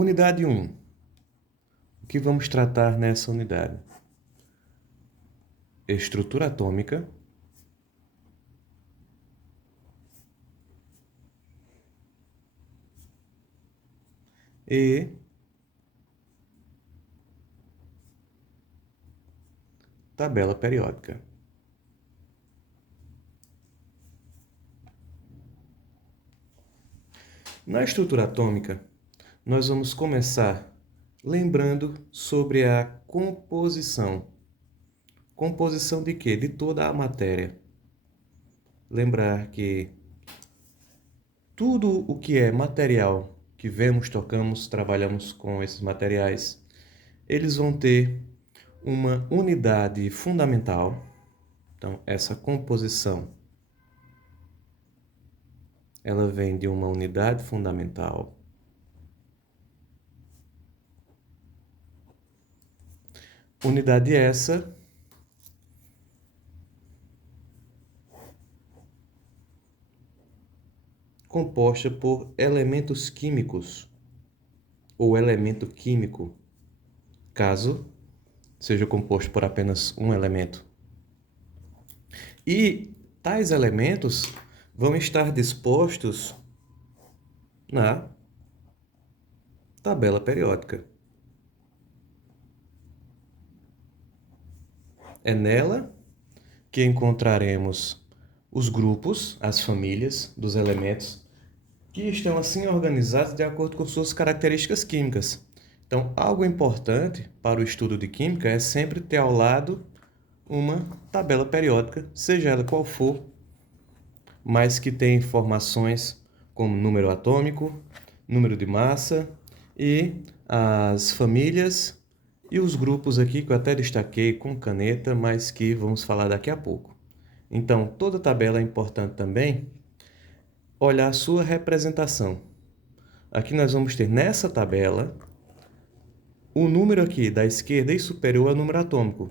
Unidade 1. O que vamos tratar nessa unidade? Estrutura atômica e tabela periódica. Na estrutura atômica, nós vamos começar lembrando sobre a composição. Composição de quê? De toda a matéria. Lembrar que tudo o que é material que vemos, tocamos, trabalhamos com esses materiais, eles vão ter uma unidade fundamental. Então, essa composição, ela vem de uma unidade fundamental. Unidade essa composta por elementos químicos ou elemento químico, caso seja composto por apenas um elemento. E tais elementos vão estar dispostos na tabela periódica. É nela que encontraremos os grupos, as famílias dos elementos, que estão assim organizados de acordo com suas características químicas. Então, algo importante para o estudo de química é sempre ter ao lado uma tabela periódica, seja ela qual for, mas que tem informações como número atômico, número de massa e as famílias e os grupos aqui que eu até destaquei com caneta, mas que vamos falar daqui a pouco. Então, toda tabela é importante também olhar a sua representação. Aqui nós vamos ter nessa tabela o número aqui da esquerda e superior é o número atômico.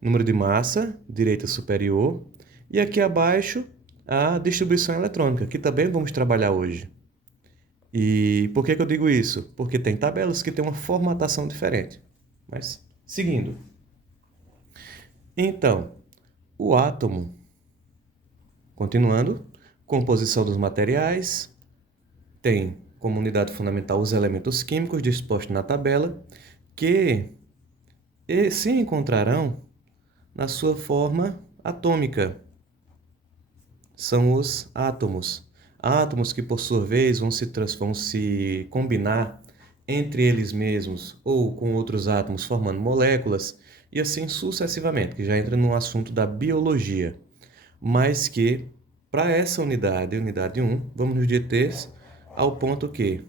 Número de massa, direita superior. E aqui abaixo a distribuição eletrônica, que também vamos trabalhar hoje. E por que eu digo isso? Porque tem tabelas que têm uma formatação diferente. Mas, seguindo. Então, o átomo, continuando, composição dos materiais, tem como unidade fundamental os elementos químicos dispostos na tabela, que se encontrarão na sua forma atômica. São os átomos. Átomos que, por sua vez, vão se combinar entre eles mesmos ou com outros átomos, formando moléculas, e assim sucessivamente, que já entra no assunto da biologia. Mas que, para essa unidade 1, vamos nos deter ao ponto que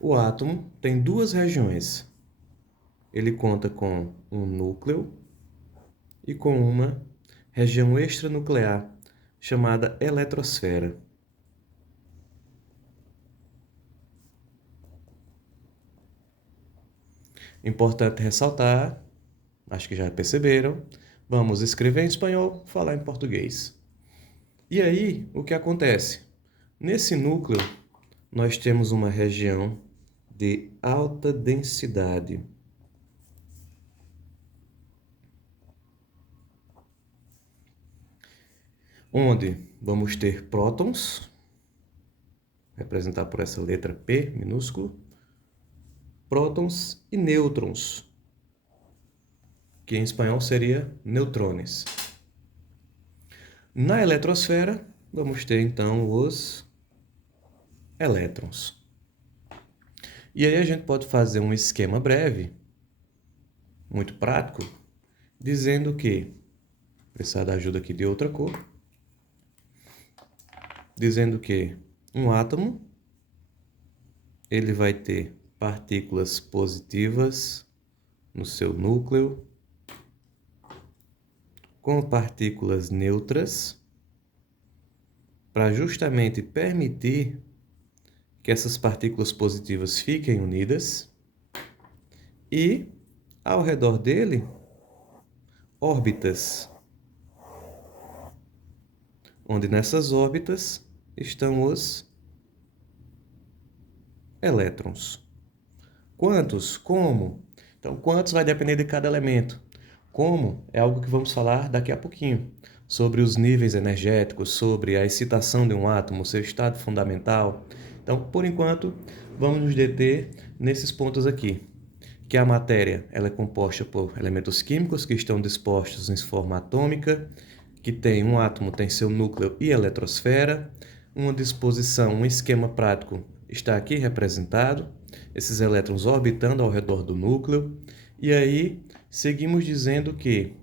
o átomo tem duas regiões. Ele conta com um núcleo e com uma região extranuclear, chamada eletrosfera. Importante ressaltar, acho que já perceberam, vamos escrever em espanhol, falar em português. E aí, o que acontece? Nesse núcleo, nós temos uma região de alta densidade. Onde vamos ter prótons, representado por essa letra P minúsculo, prótons e nêutrons, que em espanhol seria neutrones. Na eletrosfera, vamos ter então os elétrons. E aí a gente pode fazer um esquema breve, muito prático, dizendo que, vou precisar da ajuda aqui de outra cor, dizendo que um átomo, ele vai ter partículas positivas no seu núcleo, com partículas neutras, para justamente permitir que essas partículas positivas fiquem unidas, e, ao redor dele, órbitas, onde nessas órbitas estão os elétrons. Quantos? Como? Então, quantos vai depender de cada elemento. Como é algo que vamos falar daqui a pouquinho, sobre os níveis energéticos, sobre a excitação de um átomo, seu estado fundamental. Então, por enquanto, vamos nos deter nesses pontos aqui, que a matéria ela é composta por elementos químicos que estão dispostos em forma atômica, que tem um átomo tem seu núcleo e eletrosfera, uma disposição, um esquema prático está aqui representado, esses elétrons orbitando ao redor do núcleo, e aí seguimos dizendo que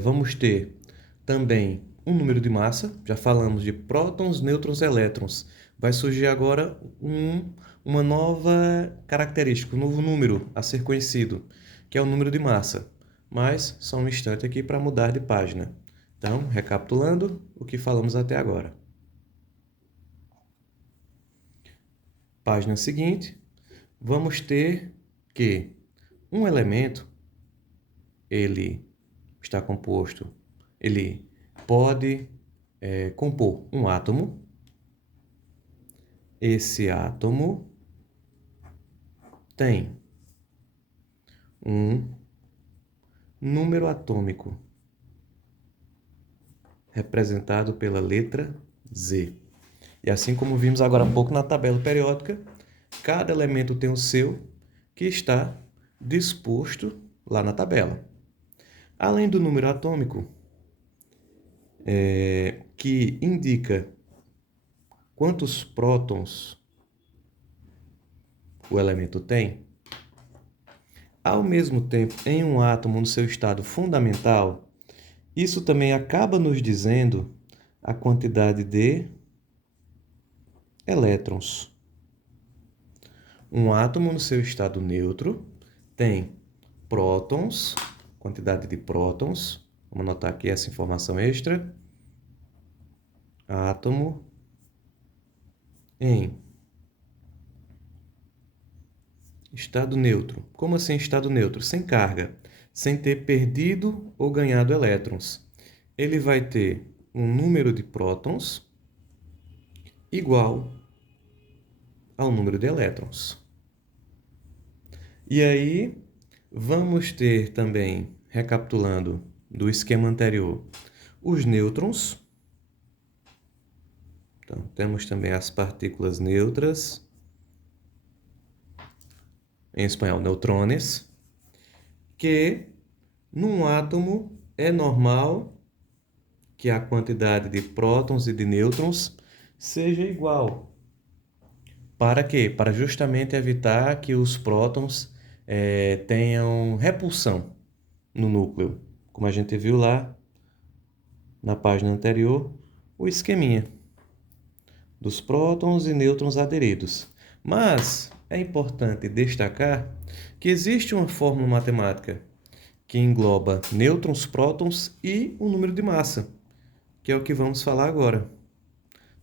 vamos ter também um número de massa, já falamos de prótons, nêutrons, elétrons. Vai surgir agora uma nova característica, um novo número a ser conhecido, que é o número de massa. Mas só um instante aqui para mudar de página. Então, recapitulando o que falamos até agora. Página seguinte, vamos ter que um elemento, ele está composto, ele pode compor um átomo. Esse átomo tem um número atômico representado pela letra Z. E assim como vimos agora há pouco na tabela periódica, cada elemento tem o seu que está disposto lá na tabela. Além do número atômico, que indica quantos prótons o elemento tem, ao mesmo tempo, em um átomo no seu estado fundamental, isso também acaba nos dizendo a quantidade de elétrons. Um átomo no seu estado neutro tem prótons, quantidade de prótons. Vamos anotar aqui essa informação extra. Átomo em estado neutro. Como assim estado neutro? Sem carga, sem ter perdido ou ganhado elétrons. Ele vai ter um número de prótons igual ao número de elétrons. E aí, vamos ter também, recapitulando do esquema anterior, os nêutrons. Então, temos também as partículas neutras, em espanhol, neutrones, que num átomo é normal que a quantidade de prótons e de nêutrons seja igual. Para quê? Para justamente evitar que os prótons tenham repulsão no núcleo. Como a gente viu lá na página anterior, o esqueminha dos prótons e nêutrons aderidos. Mas é importante destacar que existe uma fórmula matemática que engloba nêutrons, prótons e o número de massa, que é o que vamos falar agora.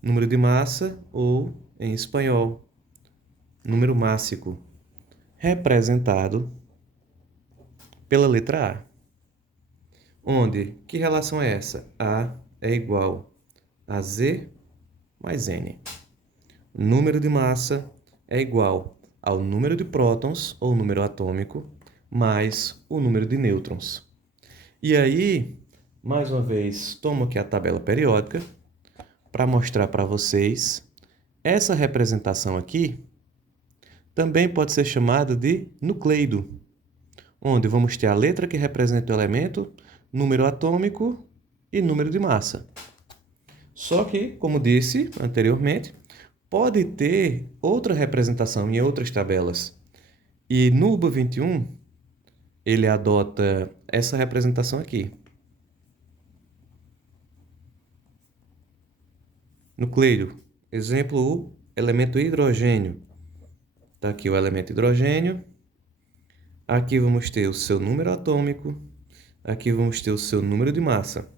Número de massa, ou, em espanhol, número mássico, representado pela letra A. Onde, que relação é essa? A é igual a Z mais N. O número de massa é igual ao número de prótons, ou número atômico, mais o número de nêutrons. E aí, mais uma vez, tomo aqui a tabela periódica para mostrar para vocês essa representação aqui também pode ser chamada de nucleido, onde vamos ter a letra que representa o elemento, número atômico e número de massa. Só que, como disse anteriormente, pode ter outra representação em outras tabelas. E no UBA 21, ele adota essa representação aqui. Nucleio. Exemplo, o elemento hidrogênio. Está aqui o elemento hidrogênio. Aqui vamos ter o seu número atômico. Aqui vamos ter o seu número de massa,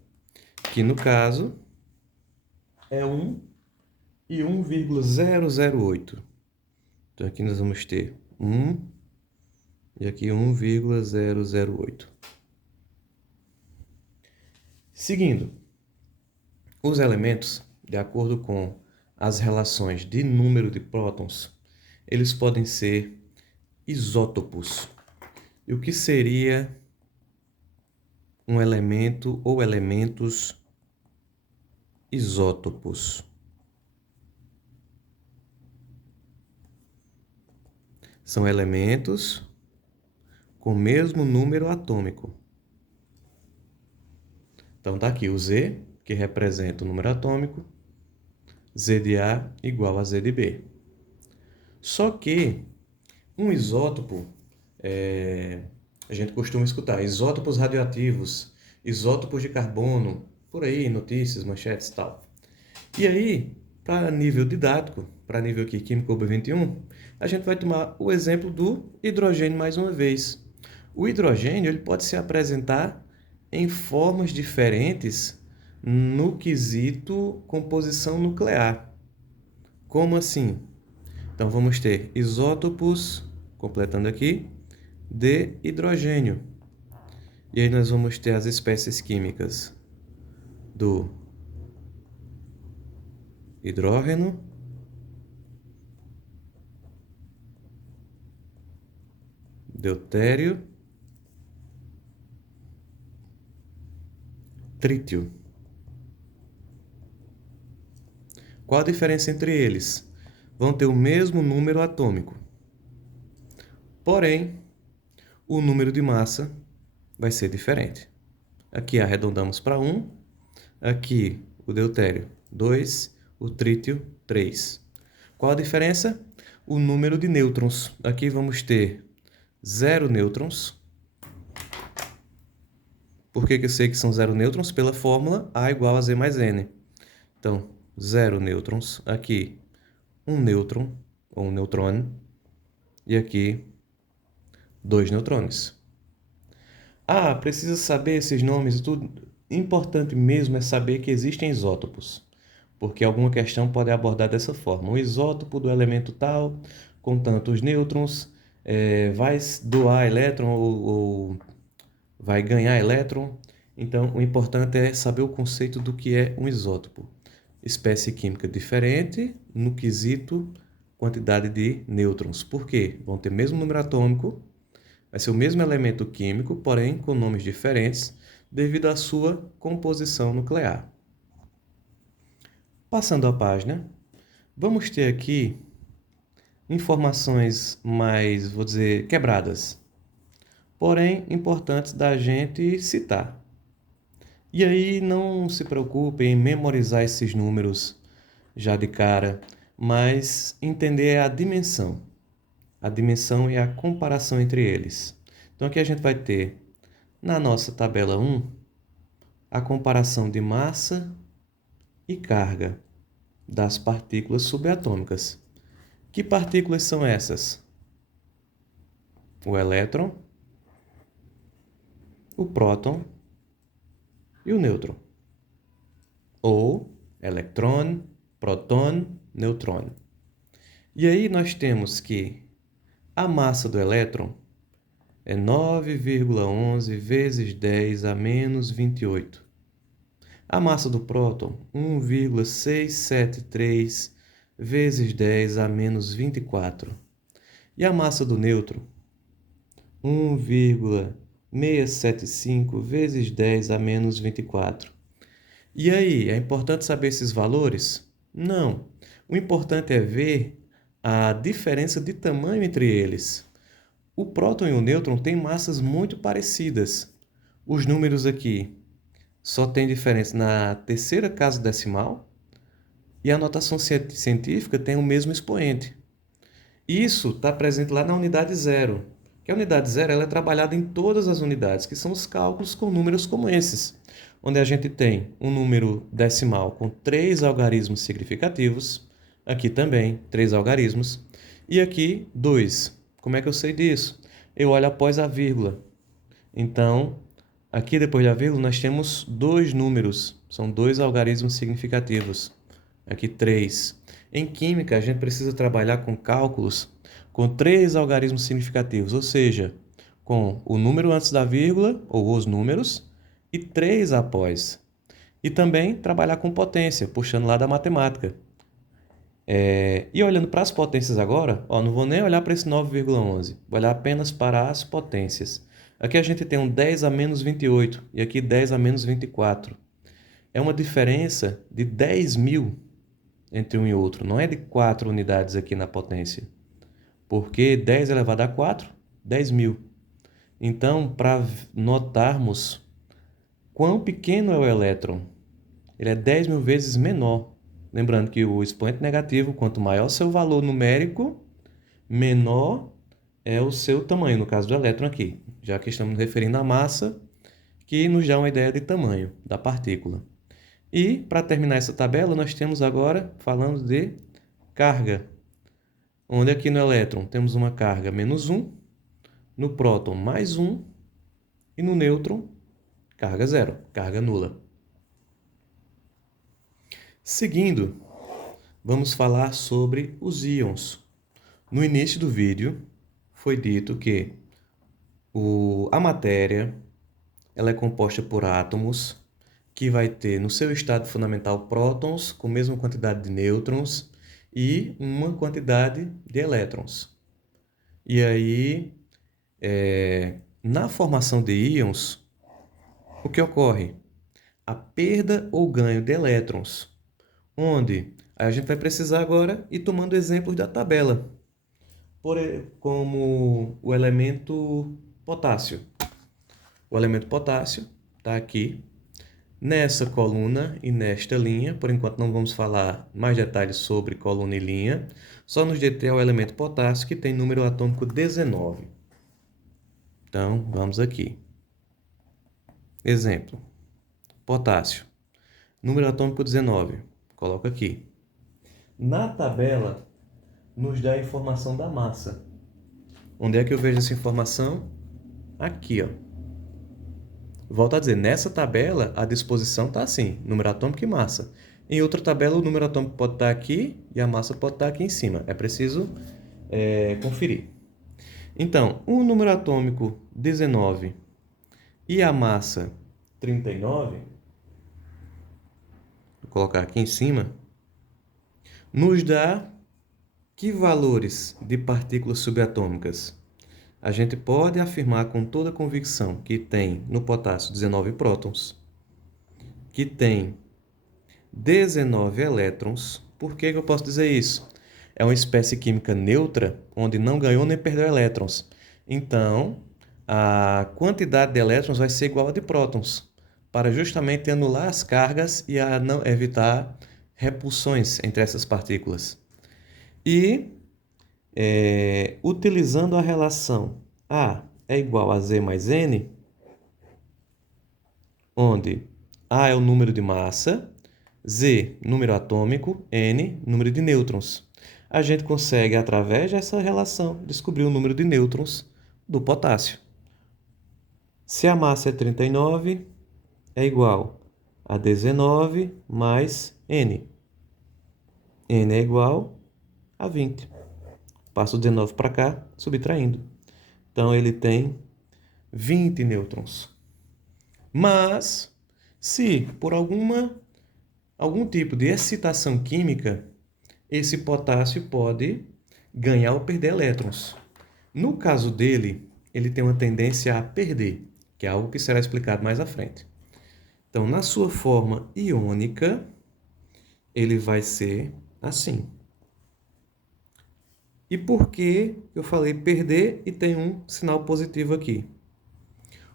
que no caso é 1 e 1,008. Então aqui nós vamos ter 1 e aqui 1,008. Seguindo, os elementos, de acordo com as relações de número de prótons, eles podem ser isótopos. E o que seria um elemento ou elementos isótopos? São elementos com o mesmo número atômico. Então tá aqui o Z, que representa o número atômico, Z de A igual a Z de B. Só que um isótopo, a gente costuma escutar isótopos radioativos, isótopos de carbono, por aí, notícias, manchetes e tal. E aí, para nível didático, para nível aqui químico UB21, a gente vai tomar o exemplo do hidrogênio mais uma vez. O hidrogênio ele pode se apresentar em formas diferentes no quesito composição nuclear. Como assim? Então, vamos ter isótopos, completando aqui, de hidrogênio. E aí nós vamos ter as espécies químicas do hidrogênio, deutério, trítio. Qual a diferença entre eles? Vão ter o mesmo número atômico. Porém, o número de massa vai ser diferente. Aqui arredondamos para 1, aqui o deutério 2, o trítio 3. Qual a diferença? O número de nêutrons. Aqui vamos ter 0 nêutrons. Por que eu sei que são 0 nêutrons? Pela fórmula A igual a Z mais N. Então, 0 nêutrons. Aqui, um nêutron, ou um neutrônio. E aqui, 2 neutrônios. Ah, precisa saber esses nomes e tudo. Importante mesmo é saber que existem isótopos, porque alguma questão pode abordar dessa forma. O isótopo do elemento tal, com tantos nêutrons, vai doar elétron ou vai ganhar elétron. Então, o importante é saber o conceito do que é um isótopo. Espécie química diferente no quesito quantidade de nêutrons. Por quê? Vão ter o mesmo número atômico, vai ser o mesmo elemento químico, porém com nomes diferentes, devido à sua composição nuclear. Passando a página, vamos ter aqui informações mais, vou dizer, quebradas, porém importantes da gente citar. E aí não se preocupem em memorizar esses números já de cara, mas entender a dimensão. A dimensão e a comparação entre eles. Então aqui a gente vai ter, na nossa tabela 1, a comparação de massa e carga das partículas subatômicas. Que partículas são essas? O elétron, o próton e o nêutron. Ou elétron, próton, neutrônio. E aí nós temos que a massa do elétron é 9,11 vezes 10 a menos 28. A massa do próton, 1,673 vezes 10 a menos 24. E a massa do nêutron, 1,675 vezes 10 a menos 24. E aí, é importante saber esses valores? Não. O importante é ver a diferença de tamanho entre eles. O próton e o nêutron têm massas muito parecidas. Os números aqui só têm diferença na terceira casa decimal e a notação científica tem o mesmo expoente. Isso está presente lá na unidade 0, que a unidade 0 ela é trabalhada em todas as unidades, que são os cálculos com números como esses, onde a gente tem um número decimal com 3 algarismos significativos, aqui também 3 algarismos, e aqui 2. Como é que eu sei disso? Eu olho após a vírgula. Então, aqui depois da vírgula nós temos 2 números, são 2 algarismos significativos, aqui 3. Em química, a gente precisa trabalhar com cálculos com 3 algarismos significativos, ou seja, com o número antes da vírgula, ou os números, e 3 após. E também trabalhar com potência, puxando lá da matemática. E olhando para as potências agora, ó, não vou nem olhar para esse 9,11, vou olhar apenas para as potências. Aqui a gente tem um 10 a menos 28 e aqui 10 a menos 24. É uma diferença de 10.000 entre um e outro, não é de 4 unidades aqui na potência. Porque 10 elevado a 4, 10.000. Então, para notarmos quão pequeno é o elétron, ele é 10.000 vezes menor. Lembrando que o expoente negativo, quanto maior seu valor numérico, menor é o seu tamanho, no caso do elétron aqui, já que estamos nos referindo à massa, que nos dá uma ideia de tamanho da partícula. E, para terminar essa tabela, nós temos agora, falando de carga, onde aqui no elétron temos uma carga menos 1, no próton mais 1 e no nêutron carga zero, carga nula. Seguindo, vamos falar sobre os íons. No início do vídeo, foi dito que a matéria ela é composta por átomos que vai ter no seu estado fundamental prótons com a mesma quantidade de nêutrons e uma quantidade de elétrons. E aí, na formação de íons, o que ocorre? A perda ou ganho de elétrons, onde a gente vai precisar agora ir tomando exemplos da tabela, como o elemento potássio. O elemento potássio está aqui nessa coluna e nesta linha. Por enquanto não vamos falar mais detalhes sobre coluna e linha, só nos deter ao elemento potássio que tem número atômico 19. Então, vamos aqui. Exemplo. Potássio. Número atômico 19. Coloco aqui. Na tabela, nos dá a informação da massa. Onde é que eu vejo essa informação? Aqui, ó. Volto a dizer, nessa tabela, a disposição está assim, número atômico e massa. Em outra tabela, o número atômico pode estar aqui e a massa pode estar aqui em cima. É preciso conferir. Então, o número atômico 19 e a massa 39, vou colocar aqui em cima, nos dá que valores de partículas subatômicas? A gente pode afirmar com toda convicção que tem no potássio 19 prótons, que tem 19 elétrons. Por que eu posso dizer isso? É uma espécie química neutra, onde não ganhou nem perdeu elétrons. Então, a quantidade de elétrons vai ser igual a de prótons, para justamente anular as cargas e a não evitar repulsões entre essas partículas. E utilizando a relação A é igual a Z mais N, onde A é o número de massa, Z, número atômico, N, número de nêutrons. A gente consegue, através dessa relação, descobrir o número de nêutrons do potássio. Se a massa é 39, é igual a 19 mais N. N é igual a 20. Passo o 19 para cá, subtraindo. Então, ele tem 20 nêutrons. Mas, se por algum tipo de excitação química, esse potássio pode ganhar ou perder elétrons. No caso dele, ele tem uma tendência a perder, que é algo que será explicado mais à frente. Então, na sua forma iônica, ele vai ser assim. E por que eu falei perder e tem um sinal positivo aqui?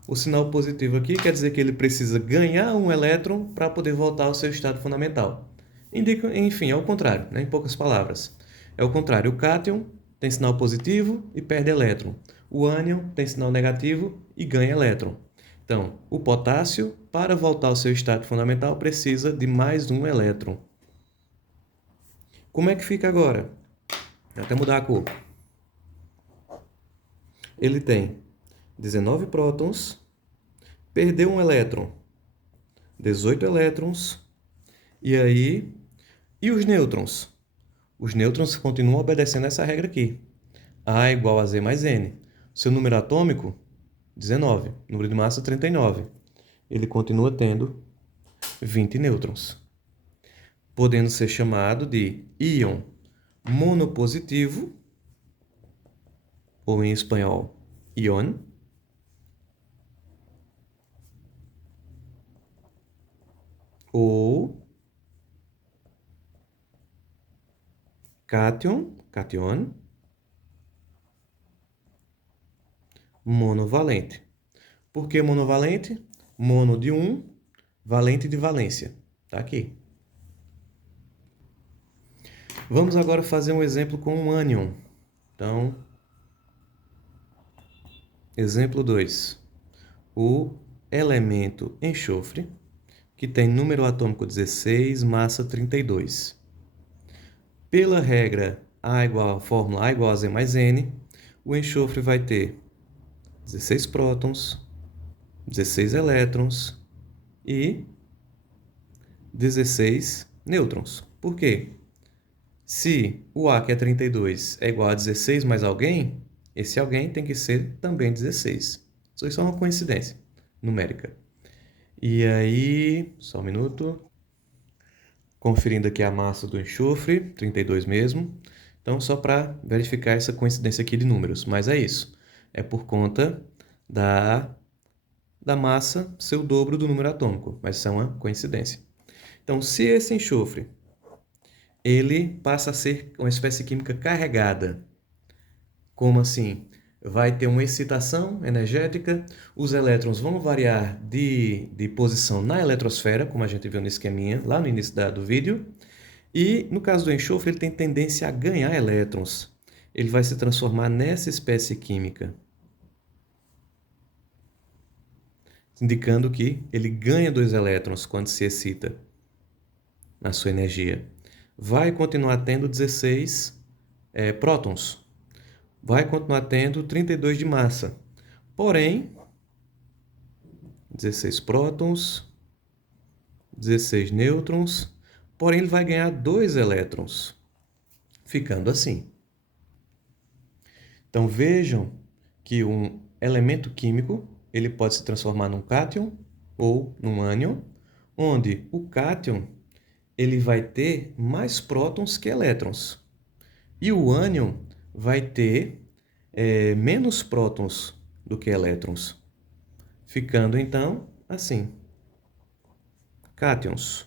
O sinal positivo aqui quer dizer que ele precisa ganhar um elétron para poder voltar ao seu estado fundamental. Enfim, é o contrário, né? Em poucas palavras. É o contrário. O cátion tem sinal positivo e perde elétron. O ânion tem sinal negativo e ganha elétron. Então, o potássio, para voltar ao seu estado fundamental, precisa de mais um elétron. Como é que fica agora? Vou até mudar a cor. Ele tem 19 prótons, perdeu um elétron, 18 elétrons, e os nêutrons? Os nêutrons continuam obedecendo essa regra aqui. A é igual a Z mais N. Seu número atômico, 19. Número de massa, 39. Ele continua tendo 20 nêutrons, podendo ser chamado de íon monopositivo, ou em espanhol, íon, ou cátion, monovalente. Por que monovalente? Mono de um, valente de valência. Tá aqui. Vamos agora fazer um exemplo com um ânion. Então, exemplo 2. O elemento enxofre, que tem número atômico 16, massa 32. Pela regra fórmula A igual a Z mais N, o enxofre vai ter 16 prótons, 16 elétrons e 16 nêutrons. Por quê? Se o A, que é 32, é igual a 16 mais alguém, esse alguém tem que ser também 16. Isso é uma coincidência numérica. E aí, só um minuto. Conferindo aqui a massa do enxofre, 32 mesmo. Então, só para verificar essa coincidência aqui de números. Mas é isso. É por conta da massa ser o dobro do número atômico. Mas isso é uma coincidência. Então, se esse enxofre ele passa a ser uma espécie química carregada. Como assim? Vai ter uma excitação energética, os elétrons vão variar de posição na eletrosfera, como a gente viu no esqueminha lá no início do vídeo, e no caso do enxofre ele tem tendência a ganhar elétrons. Ele vai se transformar nessa espécie química, indicando que ele ganha 2 elétrons quando se excita na sua energia. Vai continuar tendo 16 prótons. Vai continuar tendo 32 de massa. Porém, 16 prótons, 16 nêutrons, porém ele vai ganhar 2 elétrons, ficando assim. Então vejam que um elemento químico ele pode se transformar num cátion ou num ânion, onde o cátion ele vai ter mais prótons que elétrons. E o ânion vai ter menos prótons do que elétrons, ficando então assim. Cátions,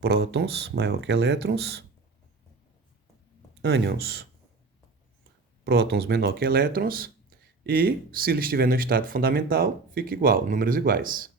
prótons maior que elétrons, ânions, prótons menor que elétrons, e se ele estiver no estado fundamental, fica igual, números iguais.